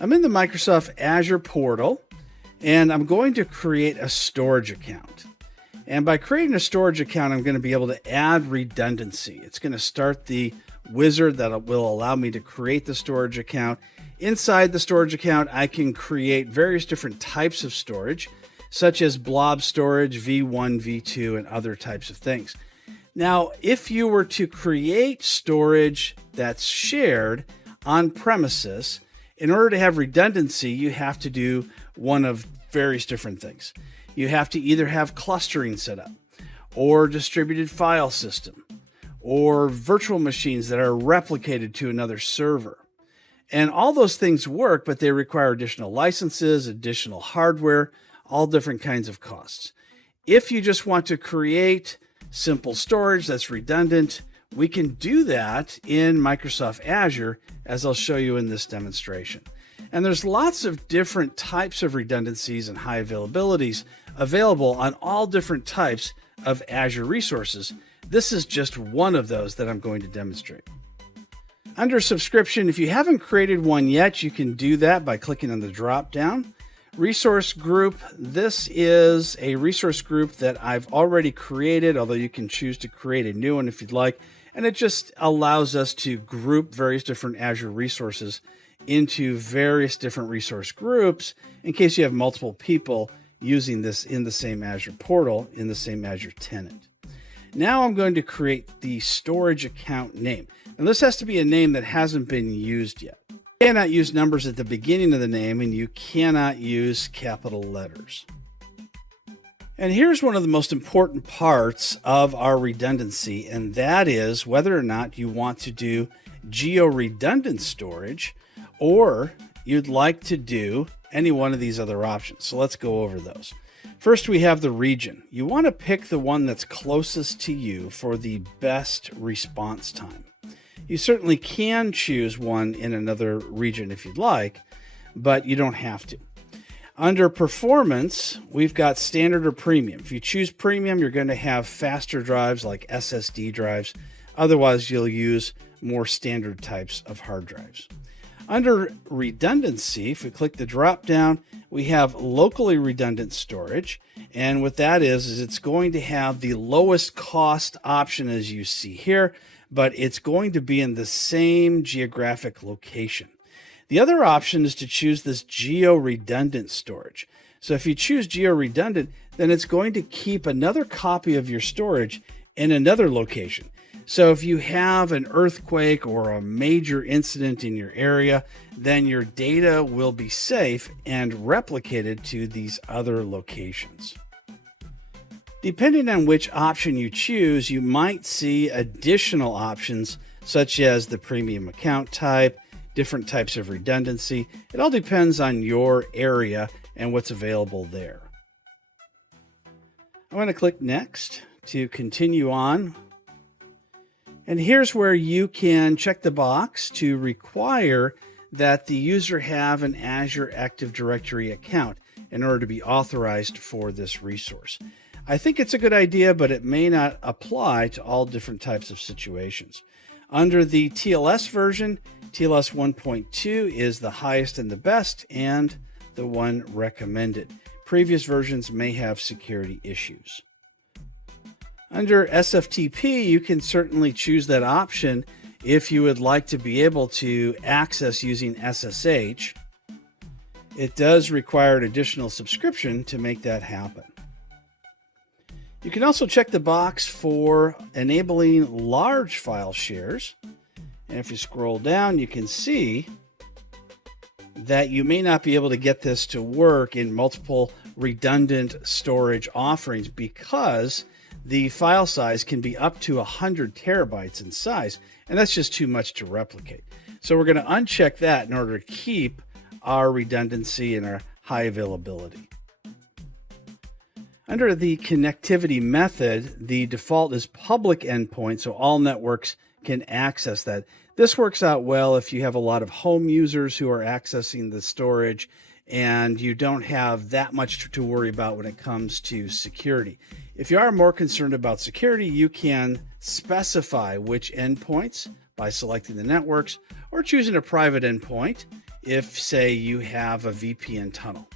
I'm in the Microsoft Azure portal, and I'm going to create a storage account. And by creating a storage account, I'm going to be able to add redundancy. It's going to start the wizard that will allow me to create the storage account. Inside the storage account, I can create various different types of storage, such as blob storage, V1, V2, and other types of things. Now, if you were to create storage that's shared on premises, in order to have redundancy, you have to do one of various different things. You have to either have clustering set up, or distributed file system, or virtual machines that are replicated to another server. And all those things work, but they require additional licenses, additional hardware, all different kinds of costs. If you just want to create simple storage that's redundant, we can do that in Microsoft Azure, as I'll show you in this demonstration. And there's lots of different types of redundancies and high availabilities available on all different types of Azure resources. This is just one of those that I'm going to demonstrate. Under subscription, if you haven't created one yet, you can do that by clicking on the drop down. Resource group, this is a resource group that I've already created, although you can choose to create a new one if you'd like. And it just allows us to group various different Azure resources into various different resource groups in case you have multiple people using this in the same Azure portal, in the same Azure tenant. Now I'm going to create the storage account name. And this has to be a name that hasn't been used yet. You cannot use numbers at the beginning of the name, and you cannot use capital letters. And here's one of the most important parts of our redundancy, and that is whether or not you want to do geo-redundant storage, or you'd like to do any one of these other options. So let's go over those. First, we have the region. You want to pick the one that's closest to you for the best response time. You certainly can choose one in another region if you'd like, but you don't have to. Under performance, we've got standard or premium. If you choose premium, you're going to have faster drives like SSD drives. Otherwise, you'll use more standard types of hard drives. Under redundancy, if we click the drop down, we have locally redundant storage. And what that is it's going to have the lowest cost option as you see here, but it's going to be in the same geographic location. The other option is to choose this geo-redundant storage. So if you choose geo-redundant, then it's going to keep another copy of your storage in another location. So if you have an earthquake or a major incident in your area, then your data will be safe and replicated to these other locations. Depending on which option you choose, you might see additional options such as the premium account type, different types of redundancy. It all depends on your area and what's available there. I'm going to click Next to continue on. And here's where you can check the box to require that the user have an Azure Active Directory account in order to be authorized for this resource. I think it's a good idea, but it may not apply to all different types of situations. Under the TLS version, TLS 1.2 is the highest and the best, and the one recommended. Previous versions may have security issues. Under SFTP, you can certainly choose that option if you would like to be able to access using SSH. It does require an additional subscription to make that happen. You can also check the box for enabling large file shares. And if you scroll down, you can see that you may not be able to get this to work in multiple redundant storage offerings because the file size can be up to 100 terabytes in size, and that's just too much to replicate. So we're going to uncheck that in order to keep our redundancy and our high availability. Under the connectivity method, the default is public endpoint, so all networks can access that. This works out well if you have a lot of home users who are accessing the storage and you don't have that much to worry about when it comes to security. If you are more concerned about security, you can specify which endpoints by selecting the networks or choosing a private endpoint. if, say, you have a VPN tunnel.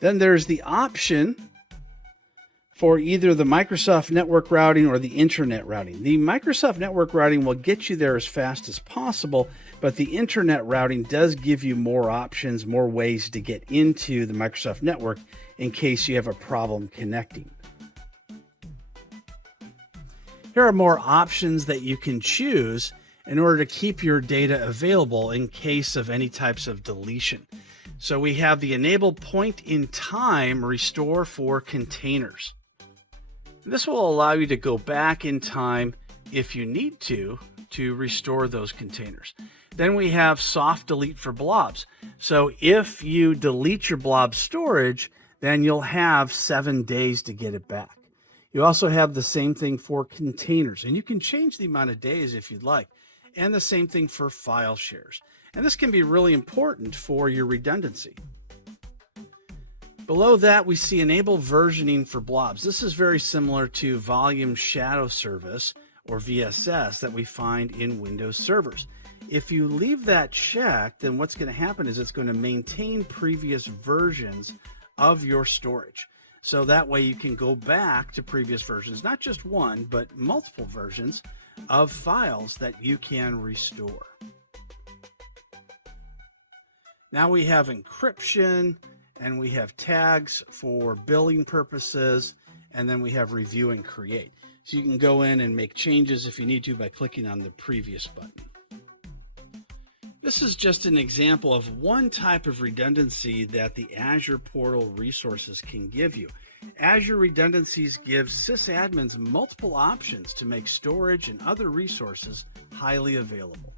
Then there's the option for either the Microsoft network routing or the internet routing. The Microsoft network routing will get you there as fast as possible, but the internet routing does give you more options, more ways to get into the Microsoft network in case you have a problem connecting. Here are more options that you can choose in order to keep your data available in case of any types of deletion. So we have the enable point in time restore for containers. This will allow you to go back in time if you need to restore those containers. Then we have soft delete for blobs. So if you delete your blob storage, then you'll have 7 days to get it back. You also have the same thing for containers, and you can change the amount of days if you'd like, and the same thing for file shares. And this can be really important for your redundancy. Below that, we see enable versioning for blobs. This is very similar to volume shadow service, or VSS, that we find in Windows servers. If you leave that checked, then what's going to happen is it's going to maintain previous versions of your storage. So that way you can go back to previous versions, not just one, but multiple versions of files that you can restore. Now we have encryption, and we have tags for billing purposes, and then we have review and create. So you can go in and make changes if you need to by clicking on the previous button. This is just an example of one type of redundancy that the Azure portal resources can give you. Azure redundancies give sysadmins multiple options to make storage and other resources highly available.